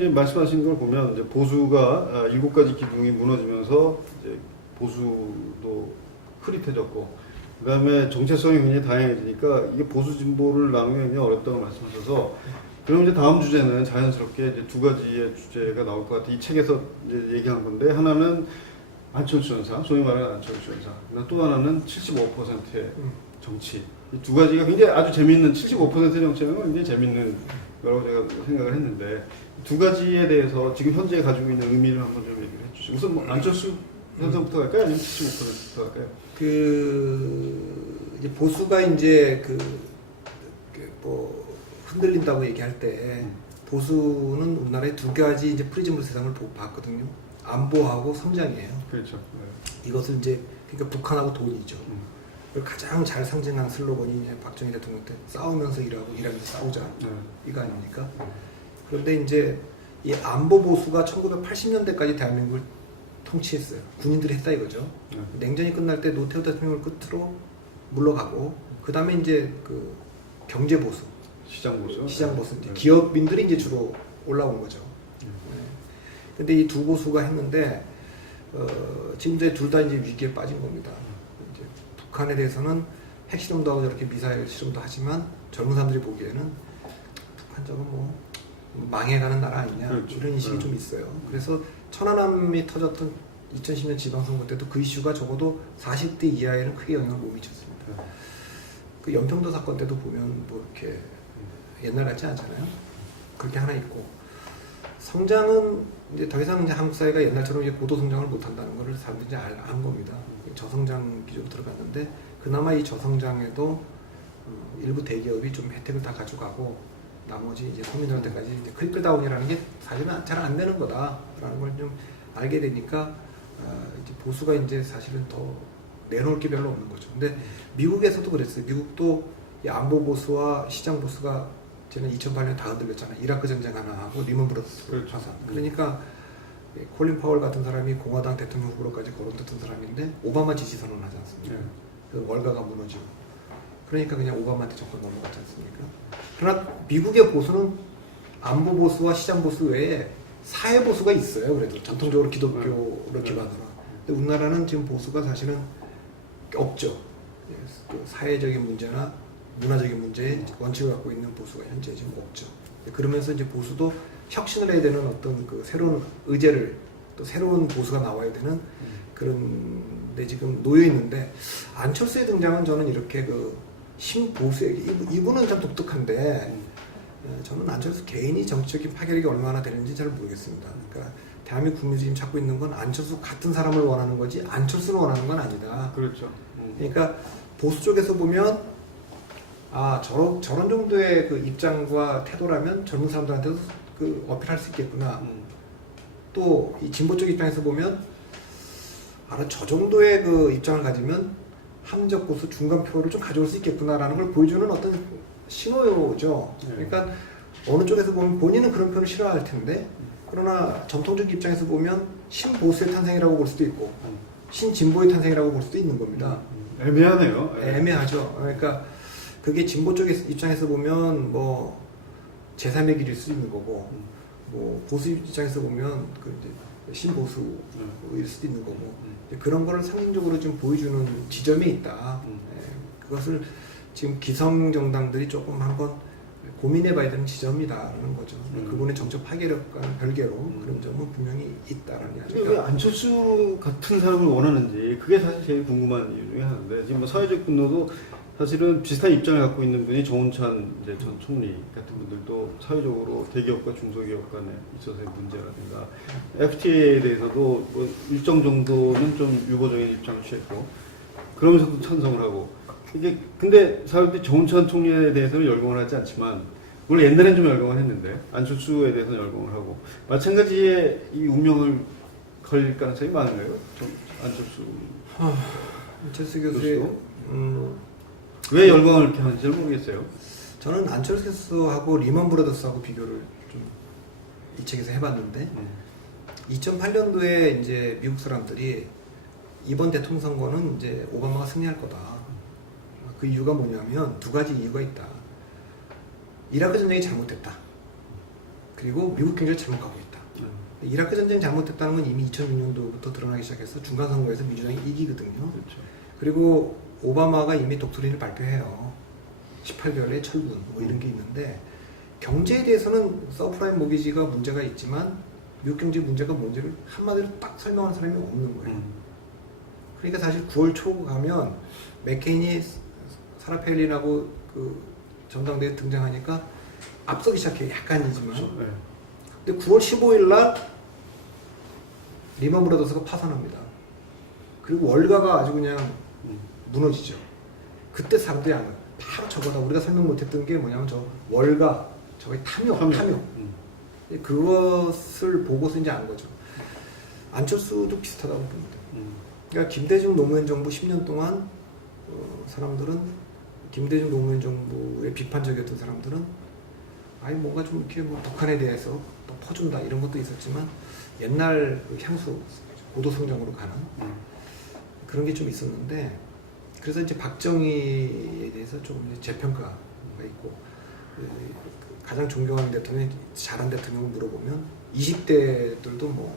이제 말씀하신 걸 보면 이제 보수가 7가지 기둥이 무너지면서 이제 보수도 흐릿해졌고, 그다음에 정체성이 굉장히 다양해지니까 이게 보수 진보를 나누기 굉장히 어렵다고 말씀하셔서, 그럼 이제 다음 주제는 자연스럽게 이제 두 가지의 주제가 나올 것 같아요. 이 책에서 이제 얘기한 건데, 하나는 안철수 연사, 소위 말하는 안철수 연사, 또 하나는 75%의 정치. 이 두 가지가 굉장히 아주 재밌는, 75%의 정치는 굉장히 재밌는 거라고 제가 생각을 했는데, 두 가지에 대해서 지금 현재 가지고 있는 의미를 한번 좀 얘기를 해주시죠. 우선 뭐 안철수 현상부터 갈까요? 아니면 75%부터 갈까요? 이제 보수가 이제 뭐 흔들린다고 얘기할 때 보수는 우리나라의 두 가지 이제 프리즘으로 세상을 봤거든요. 안보하고 성장이에요. 그렇죠. 네. 이것을 이제 그러니까 북한하고 돈이죠. 그걸 가장 잘 상징한 슬로건이 이제 박정희 대통령 때 싸우면서 일하고 일하면서 싸우자 이거 아닙니까? 그런데 이제 이 안보 보수가 1980년대까지 대한민국을 통치했어요. 군인들이 했다 이거죠. 냉전이 끝날 때 노태우 대통령을 끝으로 물러가고, 그 다음에 이제 그 경제 보수, 시장 보수, 이제 기업인들이 이제 주로 올라온 거죠. 근데 이 두 보수가 했는데 지금 이제 둘 다 이제 위기에 빠진 겁니다. 이제 북한에 대해서는 핵실험도 하고 저렇게 미사일 실험도 하지만 젊은 사람들이 보기에는 북한 저거 뭐 망해가는 나라 아니냐, 그렇죠. 이런 인식이 좀 있어요. 그래서 천안함이 터졌던 2010년 지방선거 때도 그 이슈가 적어도 40대 이하에는 크게 영향을 못 미쳤습니다. 그 연평도 사건 때도 보면 뭐 이렇게 옛날 같지 않잖아요. 그렇게 하나 있고, 성장은 이제 더 이상 이제 한국 사회가 옛날처럼 이제 고도 성장을 못 한다는 것을 사람들이 이제 안 겁니다. 저성장 기조로 들어갔는데, 그나마 이 저성장에도 일부 대기업이 좀 혜택을 다 가져가고, 나머지 이제 서민들한테까지 이제 크리클다운이라는 게 사실은 잘 안 되는 거다라는 걸 좀 알게 되니까 이제 보수가 이제 사실은 더 내놓을 게 별로 없는 거죠. 근데 미국에서도 그랬어요. 미국도 이 안보 보수와 시장 보수가 저는 2008년 다 흔들렸잖아요. 이라크 전쟁 하나 하고 리먼 브러더스 파산. 그러니까 콜린 파월 같은 사람이 공화당 대통령 후보로까지 거론됐던 사람인데 오바마 지지 선언을 하지 않습니까? 그 월가가 무너지고. 그러니까 그냥 오바마한테 정권 넘어갔지 않습니까? 그러나 미국의 보수는 안보 보수와 시장 보수 외에 사회 보수가 있어요. 그래도 전통적으로 기독교를 기반으로. 근데 우리나라는 지금 보수가 사실은 없죠. 그 사회적인 문제나 문화적인 문제에 원칙을 갖고 있는 보수가 현재 지금 없죠. 그러면서 이제 보수도 혁신을 해야 되는 어떤 그 새로운 의제를, 또 새로운 보수가 나와야 되는 그런 데 지금 놓여 있는데, 안철수의 등장은 저는 이렇게 그 신보수에게, 이분은 참 독특한데 저는 안철수 개인이 정치적인 파괴력이 얼마나 되는지 잘 모르겠습니다. 그러니까 대한민국 국민들이 지금 찾고 있는 건 안철수 같은 사람을 원하는 거지 안철수를 원하는 건 아니다. 그렇죠. 그러니까 보수 쪽에서 보면 저런 정도의 그 입장과 태도라면 젊은 사람들한테도 그 어필할 수 있겠구나. 또 이 진보 쪽 입장에서 보면 저 정도의 그 입장을 가지면 합리적 보수 중간표를 좀 가져올 수 있겠구나라는 걸 보여주는 어떤 신호죠. 그러니까 어느 쪽에서 보면 본인은 그런 표현을 싫어할 텐데, 그러나 전통적 입장에서 보면 신보수의 탄생이라고 볼 수도 있고 신진보의 탄생이라고 볼 수도 있는 겁니다. 애매하네요. 애매하죠. 그러니까 그게 진보 쪽 입장에서 보면 뭐 제3의 길일 수 있는 거고, 뭐 보수 입장에서 보면 그 이제 신보수일 수도 있는 거고, 그런 거를 상징적으로 좀 보여주는 지점에 있다. 그것을 지금 기성 정당들이 조금 한번 고민해봐야 되는 지점이다라는 거죠. 그분의 정책 파괴력과는 별개로 그런 점은 분명히 있다라는 왜 안철수 같은 사람을 원하는지, 그게 사실 제일 궁금한 이유 중에 하나인데, 지금 뭐 사회적 분노도 사실은 비슷한 입장을 갖고 있는 분이 조은찬 이제 전 총리 같은 분들도 사회적으로 대기업과 중소기업 간에 있어서의 문제라든가 FTA에 대해서도 뭐 일정 정도는 좀 유보적인 입장을 취했고, 그러면서도 찬성을 하고, 이게 근데 사람들이 조은찬 총리에 대해서는 열광을 하지 않지만, 물론 옛날엔 좀 열광을 했는데 안철수에 대해서는 열광을 하고, 마찬가지의 이 운명을 걸릴 가능성이 많은가요? 안철수 교수의 왜 열광을 이렇게 하는지 모르겠어요. 저는 안철수 교수하고 리먼 브러더스하고 비교를 좀 이 책에서 해봤는데, 2008년도에 이제 미국 사람들이 이번 대통령 선거는 이제 오바마가 승리할 거다. 그 이유가 뭐냐면 두 가지 이유가 있다. 이라크 전쟁이 잘못됐다. 그리고 미국 경제를 잘못 가고 있다. 이라크 전쟁 잘못했다는 건 이미 2006년도부터 드러나기 시작해서 중간 선거에서 민주당이 이기거든요. 그렇죠. 그리고 오바마가 이미 독트린을 발표해요. 18개월의 철분 뭐 이런 게 있는데 경제에 대해서는 서프라임 모기지가 문제가 있지만 미국 경제 문제가 뭔지를 한마디로 딱 설명하는 사람이 없는 거예요. 그러니까 사실 9월 초 가면 맥케인이 사라 펠린하고 그 전당대회에 등장하니까 앞서기 시작해요. 약간이지만. 그렇죠. 네. 근데 9월 15일 날 리먼 브라더스가 파산합니다. 그리고 월가가 아주 그냥 무너지죠. 그때 사람들이 안 가요. 바로 저거다. 우리가 설명 못했던 게 뭐냐면 저 월가, 저거의 탐욕. 그것을 보고서 이제 안 거죠. 안철수도 비슷하다고 봅니다. 그러니까 김대중 노무현 정부 10년 동안 사람들은 김대중 노무현 정부에 비판적이었던 사람들은 아니 뭔가 좀 이렇게 뭐 북한에 대해서 또 퍼준다 이런 것도 있었지만 옛날 그 향수 고도성장으로 가는 그런 게 좀 있었는데 그래서 이제 박정희에 대해서 조금 이제 재평가가 있고 가장 존경하는 대통령, 잘한 대통령을 물어보면 20대들도 뭐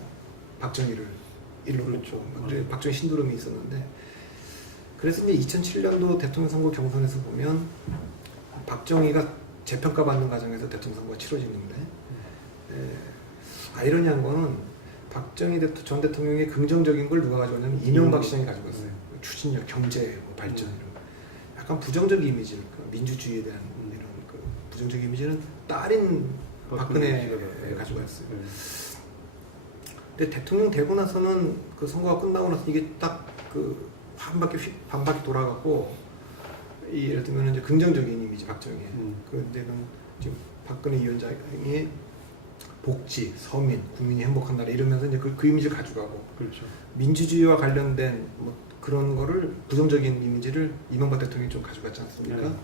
박정희를 일로 그렇죠. 박정희 신도름이 있었는데 그래서 이제 2007년도 대통령 선거 경선에서 보면 박정희가 재평가받는 과정에서 대통령 선거가 치러지는데 아이러니한 거는 박정희 전 대통령의 긍정적인 걸 누가 가져왔냐면 이명박 시장이 가져갔어요. 추진력, 경제, 뭐 발전 이런 거. 약간 부정적 이미지를 민주주의에 대한 이런 그 부정적 이미지는 딸인 박근혜가 가져갔어요. 근데 대통령 되고 나서는 그 선거가 끝나고 나서 이게 딱 그 한 바퀴 돌아가고 예를 들면 이제 긍정적인 이미지 박정희. 그런데는 지금 박근혜 위원장이 복지, 서민, 국민이 행복한 나라 이러면서 이제 그 이미지를 가져가고. 그렇죠. 민주주의와 민주주의와 관련된 뭐 그런 거를 부정적인 이미지를 이명박 대통령이 좀 가져갔지 않습니까?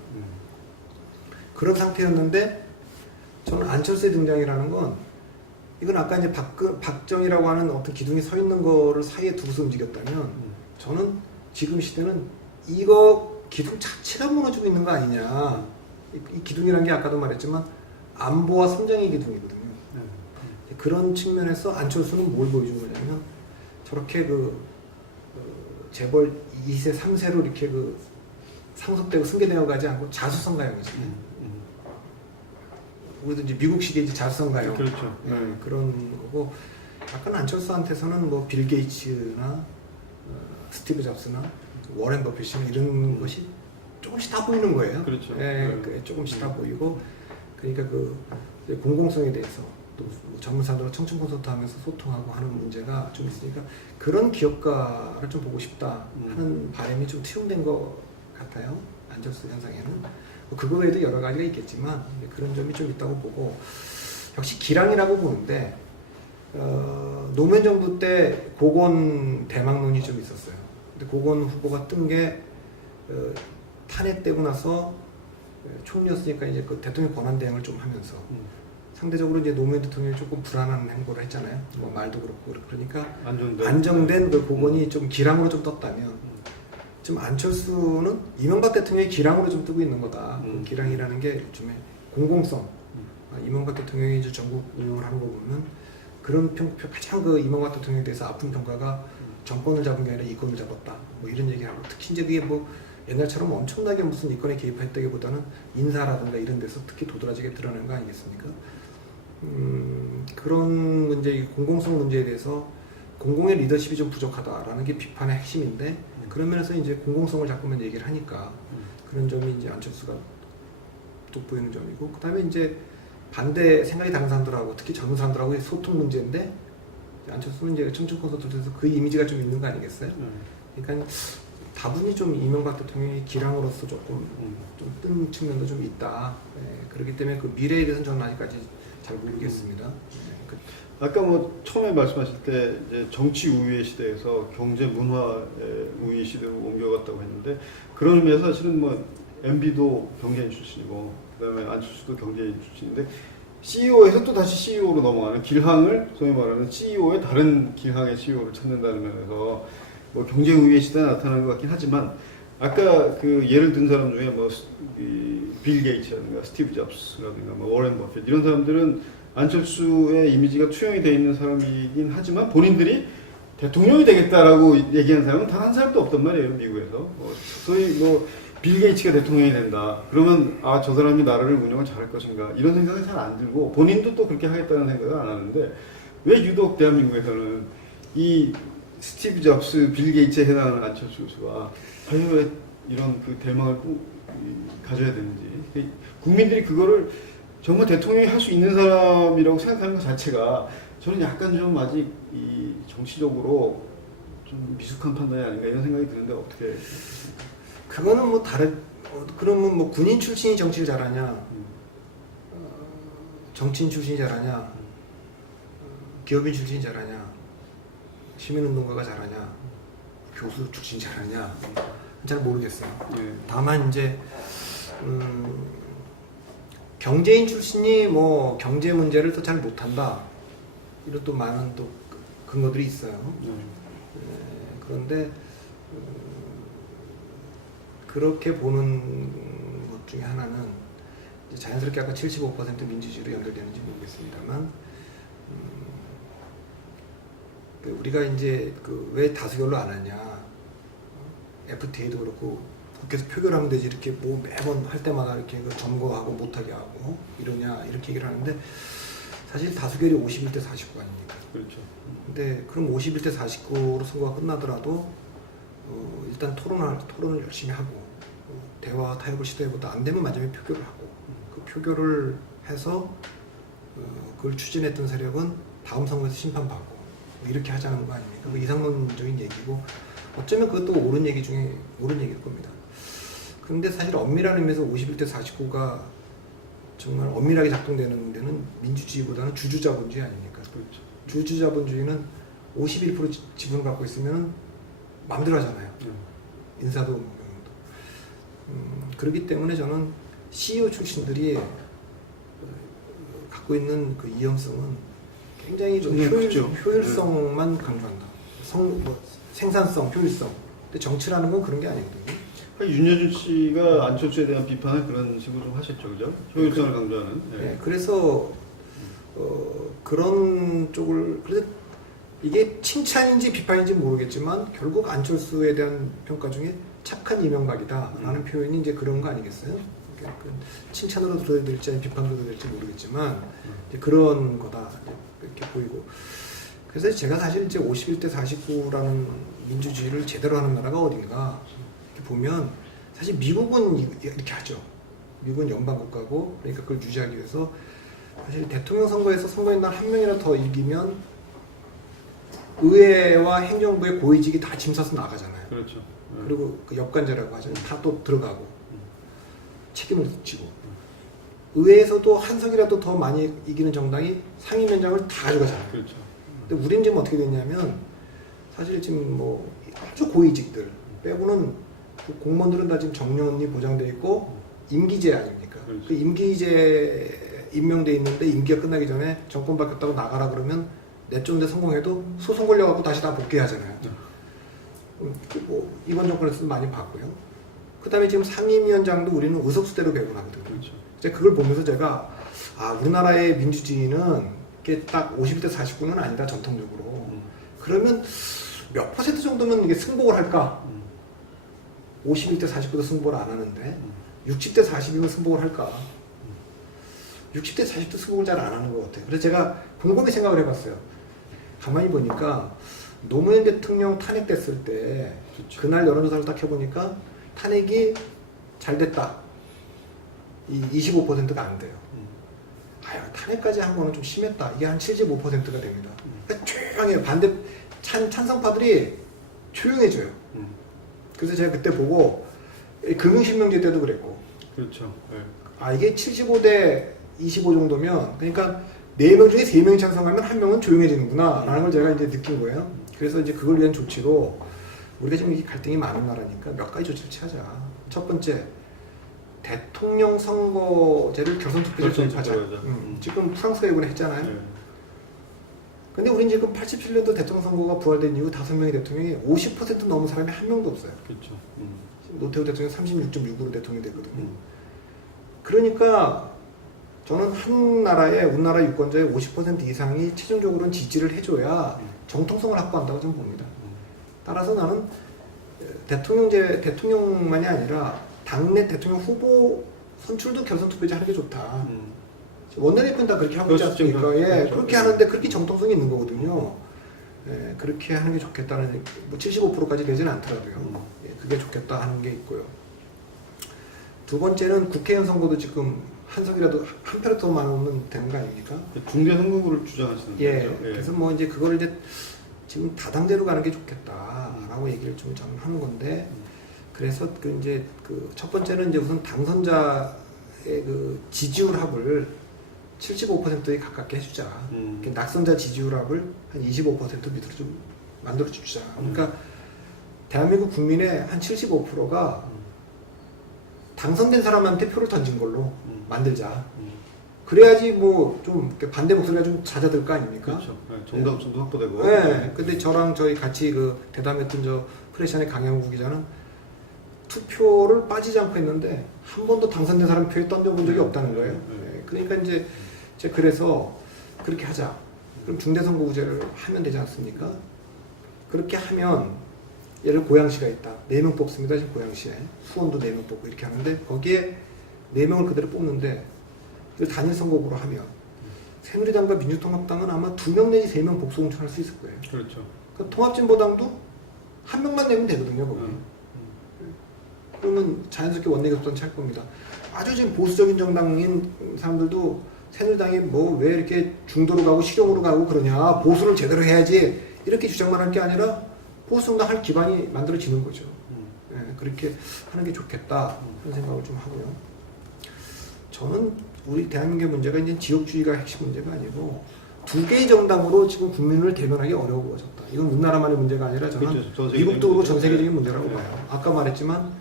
그런 상태였는데 저는 안철수의 등장이라는 건 이건 아까 이제 박정희라고 하는 어떤 기둥이 서 있는 거를 사이에 두고서 움직였다면 저는 지금 시대는 이거 기둥 자체가 무너지고 있는 거 아니냐. 이 기둥이라는 게 아까도 말했지만 안보와 성장의 기둥이거든요. 그런 측면에서 안철수는 뭘 보여준 거냐면 저렇게 재벌 2세, 3세로 이렇게 상속되고 승계되어 가지 않고 자수성 가형이잖아요. 우리도 이제 미국식의 이제 자수성 가형. 그렇죠. 그런 거고 약간 안철수한테서는 뭐 빌 게이츠나 스티브 잡스나 워렌 버핏이나 이런 것이 조금씩 다 보이는 거예요. 그렇죠. 조금씩 다 보이고 그러니까 공공성에 대해서 또 전문 사람들과 청춘 콘서트 하면서 소통하고 하는 문제가 좀 있으니까 그런 기업가를 좀 보고 싶다 하는 바람이 좀 투영된 것 같아요. 안철수 현상에는. 그거 외에도 여러 가지가 있겠지만 그런 점이 좀 있다고 보고 역시 기량이라고 보는데 노무현 정부 때 고건 대망론이 좀 있었어요. 근데 고건 후보가 뜬 게 탄핵되고 나서 총리였으니까 이제 그 대통령 권한 대행을 좀 하면서 상대적으로 이제 노무현 대통령이 조금 불안한 행보를 했잖아요. 뭐 말도 그렇고 그러니까 안정된 그 고건이 좀 기량으로 좀 떴다면 지금 안철수는 이명박 대통령의 기량으로 좀 뜨고 있는 거다. 그 기량이라는 게 일종의 공공성. 이명박 대통령이 이제 전국 운영을 하는 거 보면 그런 가장 이명박 대통령에 대해서 아픈 평가가 정권을 잡은 게 아니라 이권을 잡았다. 뭐 이런 얘기하고 특히 이제 그게 뭐 옛날처럼 엄청나게 무슨 이권에 개입했다기보다는 인사라든가 이런 데서 특히 도드라지게 드러나는 거 아니겠습니까? 그런 문제, 공공성 문제에 대해서 공공의 리더십이 좀 부족하다라는 게 비판의 핵심인데 그런 면에서 이제 공공성을 자꾸만 얘기를 하니까 그런 점이 이제 안철수가 돋보이는 점이고 그다음에 이제 반대 생각이 다른 사람들하고 특히 젊은 사람들하고의 소통 문제인데 안철수는 이제 청춘 콘서트에서 그 이미지가 좀 있는 거 아니겠어요? 그러니까 다분히 좀 이명박 대통령의 기량으로서 조금 좀 뜬 측면도 좀 있다. 그렇기 때문에 그 미래에 대해서는 저는 아직까지 잘 모르겠습니다. 아까 뭐 처음에 말씀하실 때 이제 정치 우위의 시대에서 경제 문화 우위 시대로 옮겨갔다고 했는데 그런 의미에서 사실은 뭐 MB도 경제인 출신이고 그다음에 안철수도 경제인 출신인데 CEO에서 또 다시 CEO로 넘어가는 길항을 소위 말하는 CEO의 다른 길항의 CEO를 찾는다는 면에서 뭐 경제 우위의 시대에 나타나는 것 같긴 하지만 아까 그 예를 든 사람 중에 뭐 빌 게이츠라든가 스티브 잡스라든가 뭐 워렌 버핏 이런 사람들은 안철수의 이미지가 투영이 돼 있는 사람이긴 하지만 본인들이 대통령이 되겠다라고 얘기하는 사람은 단 한 사람도 없단 말이에요, 미국에서. 소위 빌 게이츠가 대통령이 된다. 그러면 저 사람이 나라를 운영을 잘할 것인가 이런 생각은 잘 안 들고 본인도 또 그렇게 하겠다는 생각을 안 하는데 왜 유독 대한민국에서는 이 스티브 잡스, 빌 게이츠에 해당하는 안철수 교수가 과연 왜 이런 그 대망을 꼭 가져야 되는지 국민들이 그거를 정말 대통령이 할 수 있는 사람이라고 생각하는 것 자체가 저는 약간 좀 아직 이 정치적으로 좀 미숙한 판단이 아닌가 이런 생각이 드는데 어떻게? 그거는 뭐 그러면 뭐 군인 출신이 정치를 잘하냐, 정치인 출신이 잘하냐, 기업인 출신이 잘하냐, 시민운동가가 잘하냐, 교수 출신이 잘하냐, 잘 모르겠어요. 네. 다만 이제 경제인 출신이 뭐 경제 문제를 또 잘 못한다 이런 또 많은 또 근거들이 있어요. 그런데 그렇게 보는 것 중에 하나는 이제 자연스럽게 아까 75% 민주주의로 연결되는지 모르겠습니다만 우리가 이제 왜 다수결로 안 하냐, FTA도 그렇고 국회에서 표결하면 되지 이렇게 뭐 매번 할 때마다 이렇게 점거하고 못하게 하고 이러냐 이렇게 얘기를 하는데 사실 다수결이 51대 49 아닙니까? 그렇죠. 근데 그럼 51대 49로 선거가 끝나더라도 일단 토론을 열심히 하고 대화 타협을 시도해보다 안 되면 마지막에 표결을 하고 그 표결을 해서 그걸 추진했던 세력은 다음 선거에서 심판받고 뭐 이렇게 하자는 거 아닙니까? 뭐 이상론적인 얘기고 어쩌면 그것도 옳은 얘기 중에 옳은 얘기일 겁니다. 그런데 사실 엄밀한 의미에서 51대 49가 정말 엄밀하게 작동되는 데는 민주주의보다는 주주자본주의 아닙니까? 그렇죠. 주주자본주의는 51% 지분을 갖고 있으면 마음대로 하잖아요. 인사도 뭐 그렇기 때문에 저는 CEO 출신들이 갖고 있는 그 위험성은 굉장히 좀 효율성만 강조한다. 생산성, 효율성. 근데 정치라는 건 그런 게 아니거든요. 윤여준 씨가 안철수에 대한 비판을 그런 식으로 좀 하셨죠, 그죠? 효율성을 강조하는. 네, 그래서 그런 쪽을 그래서 이게 칭찬인지 비판인지 모르겠지만 결국 안철수에 대한 평가 중에 착한 이명박이다라는 표현이 이제 그런 거 아니겠어요? 칭찬으로 들어야 될지 아니면 비판으로 들어야 될지 모르겠지만 이제 그런 거다 이렇게 보이고 그래서 제가 사실 이제 51대 49라는 민주주의를 제대로 하는 나라가 어딘가 이렇게 보면 사실 미국은 이렇게 하죠. 미국은 연방국가고 그러니까 그걸 유지하기 위해서 사실 대통령 선거에서 선거인단 한 명이라도 더 이기면 의회와 행정부의 고위직이 다 짐 싸서 나가잖아요. 그렇죠. 그리고 그 역관제라고 하죠. 다 또 들어가고 책임을 지고 의회에서도 한 석이라도 더 많이 이기는 정당이 상임위원장을 다 가져가잖아요. 그렇죠. 근데 우리는 지금 어떻게 됐냐면 사실 지금 뭐 아주 고위직들 빼고는 그 공무원들은 다 지금 정년이 보장돼 있고 임기제 아닙니까? 그렇죠. 그 임기제 임명돼 있는데 임기가 끝나기 전에 정권 바뀌었다고 나가라 그러면 내쫓는데 성공해도 소송 걸려갖고 다시 다 복귀하잖아요. 뭐 이번 정권에서도 많이 봤고요. 그 다음에 지금 상임위원장도 우리는 의석수대로 배분하거든요. 그렇죠. 이제 그걸 보면서 제가 우리나라의 민주주의는 이게 딱 51대 49는 아니다 전통적으로. 그러면 몇 퍼센트 정도면 이게 승복을 할까? 51대 49도 승복을 안 하는데 60대 40이면 승복을 할까? 60대 40도 승복을 잘 안 하는 것 같아요. 그래서 제가 곰곰이 생각을 해봤어요. 가만히 보니까 노무현 대통령 탄핵됐을 때 그렇죠. 그날 여론조사를 딱 해보니까 탄핵이 잘 됐다. 이 25%가 안 돼요. 탄핵까지 한 거는 좀 심했다. 이게 한 75%가 됩니다. 그러니까 조용해요. 반대 찬성파들이 조용해져요. 그래서 제가 그때 보고 금융실명제 때도 그랬고. 그렇죠. 이게 75대 25 정도면 그러니까 4명 중에 3명이 찬성하면 1명은 조용해지는구나 라는 걸 제가 이제 느낀 거예요. 그래서 이제 그걸 위한 조치로 우리가 지금 이게 갈등이 많은 나라니까 몇 가지 조치를 취하자. 첫 번째, 대통령 선거제를 결선 투표제로 도입하자. 지금 프랑스가 이번에 했잖아요. 근데 우린 지금 87년도 대통령 선거가 부활된 이후 5명의 대통령이 50% 넘은 사람이 한 명도 없어요. 그렇죠. 노태우 대통령이 36.6으로 대통령이 됐거든요. 그러니까 저는 한 나라의 우리나라 유권자의 50% 이상이 최종적으로는 지지를 해줘야 정통성을 확보한다고 좀 봅니다. 따라서 나는 대통령만이 아니라 당내 대통령 후보 선출도 결선 투표제 하는 게 좋다. 원내대표는 다 그렇게 하고 있지 않습니까? 예, 그렇죠. 그렇게 하는데 그렇게 정통성이 있는 거거든요. 예, 그렇게 하는 게 좋겠다는, 뭐 75%까지 되지는 않더라도요. 예, 그게 좋겠다 하는 게 있고요. 두 번째는 국회의원 선거도 지금 한 석이라도 한 표라도 더 많으면 되는 거 아닙니까? 중대 선거구를 주장하시는 예, 거죠. 그래서 뭐 이제 그걸 이제 지금 다당제로 가는 게 좋겠다라고 얘기를 좀 저는 하는 건데, 그래서 그 이제 그 첫 번째는 이제 우선 당선자의 그 지지율합을 75%에 가깝게 해주자. 낙선자 지지율합을 한 25% 밑으로 좀 만들어 줍시다. 그러니까 대한민국 국민의 한 75%가 당선된 사람한테 표를 던진 걸로 만들자. 그래야지 뭐 좀 반대 목소리가 좀 잦아들 거 아닙니까? 그렇죠. 네, 정당성도 확보되고. 네. 근데 저랑 저희 같이 그 대담했던 저 프레시안의 강양구 기자는 투표를 빠지지 않고 했는데 한 번도 당선된 사람 표에 던져본 적이 없다는 거예요. 네. 그러니까 이제 그래서 그렇게 하자. 그럼 중대선거구제를 하면 되지 않습니까? 그렇게 하면 예를 고양시가 있다. 4명 뽑습니다. 지금 고양시에. 수원도 4명 뽑고 이렇게 하는데 거기에 4명을 그대로 뽑는데 이걸 단일 선거구로 하면 새누리당과 민주통합당은 아마 2명 내지 3명 복수 공천할 수 있을 거예요. 그렇죠. 그 통합진보당도 1명만 내면 되거든요. 거기. 그러면 자연스럽게 원내 교섭단체 할 겁니다. 아주 지금 보수적인 정당인 사람들도 새누리당이 뭐 왜 이렇게 중도로 가고 실용으로 가고 그러냐, 보수를 제대로 해야지 이렇게 주장만 할 게 아니라 보수 정당 할 기반이 만들어지는 거죠. 예, 그렇게 하는 게 좋겠다 그런 생각을 좀 하고요. 저는 우리 대한민국의 문제가 이제 지역주의가 핵심 문제가 아니고 두 개의 정당으로 지금 국민을 대변하기 어려워졌다. 이건 우리나라만의 문제가 아니라 저는 그렇죠. 미국도 그렇고 전 세계적인 네. 문제라고 네. 봐요. 아까 말했지만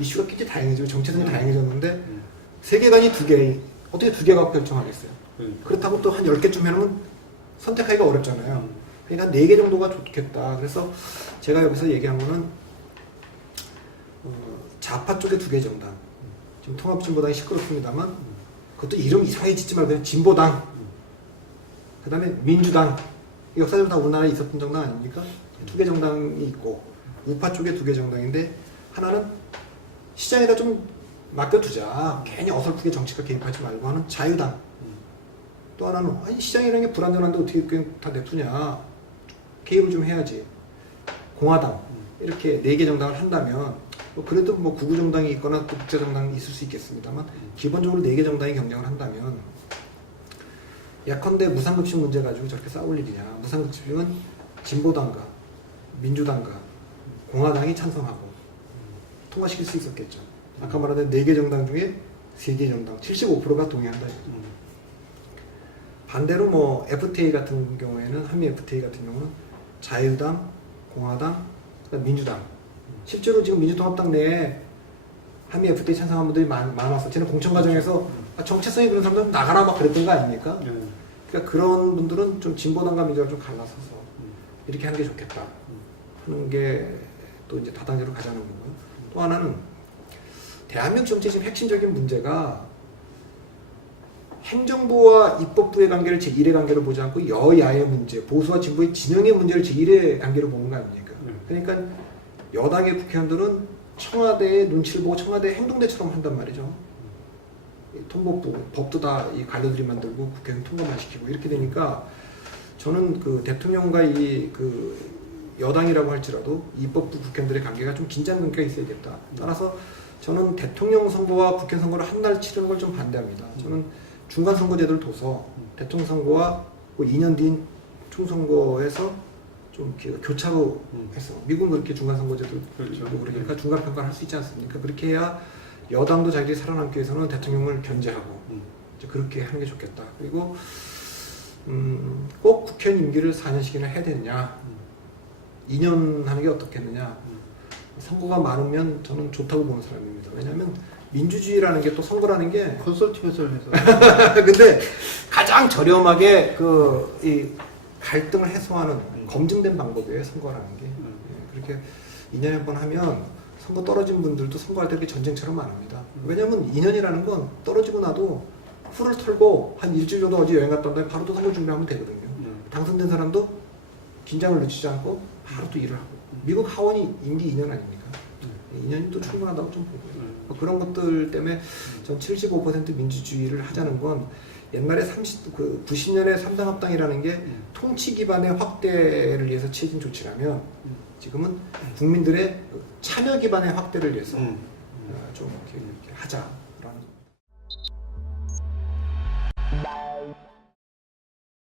이슈가 굉장히 다양해지고 정체성이 다양해졌는데 세계관이 두 개, 어떻게 두 개가 결정하겠어요? 그렇다고 또 한 10개쯤 해놓으면 선택하기가 어렵잖아요. 그러니까 4개 정도가 좋겠다. 그래서 제가 여기서 얘기한 거는 좌파 쪽에 2개 정당. 지금 통합진보당이 시끄럽습니다만 그것도 이름 이상하게 짓지 말고 그냥 진보당. 그 다음에 민주당. 역사적으로 다 우리나라에 있었던 정당 아닙니까? 2개 정당이 있고 우파 쪽에 2개 정당인데 하나는 시장에다 좀 맡겨두자. 괜히 어설프게 정치가 개입하지 말고 하는 자유당. 또 하나는 아니 시장이라는 게 불안전한데 어떻게 그냥 다 냅두냐. 개입을 좀 해야지. 공화당. 이렇게 4개 정당을 한다면 뭐 그래도 뭐 구구 정당이 있거나 또 국제 정당이 있을 수 있겠습니다만 기본적으로 4개 정당이 경쟁을 한다면 예컨대 무상급식 문제 가지고 저렇게 싸울 일이냐. 무상급식은 진보당과 민주당과 공화당이 찬성하고 통과시킬 수 있었겠죠. 아까 말한 4개 정당 중에 3개 정당 75%가 동의한다. 반대로 뭐 FTA 같은 경우에는 한미 FTA 같은 경우는 자유당, 공화당, 민주당. 실제로 지금 민주통합당 내에 한미 FTA 찬성한 분들이 많았어. 쟤는 공천 과정에서 정체성이 그런 사람들은 나가라 막 그랬던 거 아닙니까? 그러니까 그런 분들은 좀 진보당과 민주당 좀 갈라서서 이렇게 하는 게 좋겠다 하는 게 또 이제 다당제로 가자는 거고요. 또 하나는 대한민국 정치 지금 핵심적인 문제가 행정부와 입법부의 관계를 제1의 관계로 보지 않고 여야의 문제, 보수와 진보의 진영의 문제를 제1의 관계로 보는 거 아닙니까? 그러니까 여당의 국회의원들은 청와대의 눈치를 보고 청와대 행동대처럼 한단 말이죠. 통법부, 법도 다 이 관료들이 만들고 국회의원 통과만 시키고 이렇게 되니까 저는 그 대통령과 이 그 여당이라고 할지라도 입법부 국회의원들의 관계가 좀 긴장 관계가 있어야겠다. 따라서 저는 대통령 선거와 국회 선거를 한 달 치르는 걸 좀 반대합니다. 저는 중간 선거제도를 둬서 대통령 선거와 그 2년 뒤인 총선거에서 좀 이렇게 교차로 해서 미국은 그렇게 중간 선거제도 그렇죠. 그러니까 중간 평가를 할 수 있지 않습니까? 그렇게 해야 여당도 자기들이 살아남기 위해서는 대통령을 견제하고 이제 그렇게 하는 게 좋겠다. 그리고 꼭 국회의원 임기를 4년씩이나 해야 되느냐? 2년 하는 게 어떻겠느냐? 선거가 많으면 저는 좋다고 보는 사람입니다. 왜냐하면 민주주의라는 게 또 선거라는 게 컨설팅 회사를 해서 근데 가장 저렴하게 그 이 갈등을 해소하는 검증된 방법이에요. 선거라는 게. 예, 그렇게 2년에 한 번 하면 선거 떨어진 분들도 선거할 때 그렇게 전쟁처럼 안 합니다. 왜냐하면 2년이라는 건 떨어지고 나도 풀을 털고 한 일주일 정도 어디 여행 갔다 온다면 바로 또 선거 준비하면 되거든요. 당선된 사람도 긴장을 늦추지 않고 바로 또 일을 하고. 미국 하원이 임기 2년 아닙니까? 2년이 또 충분하다고 좀 보고요. 뭐 그런 것들 때문에 전 75% 민주주의를 하자는 건 옛날에 90년의 3당 합당이라는 게 통치 기반의 확대를 위해서 취해진 조치라면 지금은 국민들의 참여 기반의 확대를 위해서 좀 이렇게 하자라는 겁니다.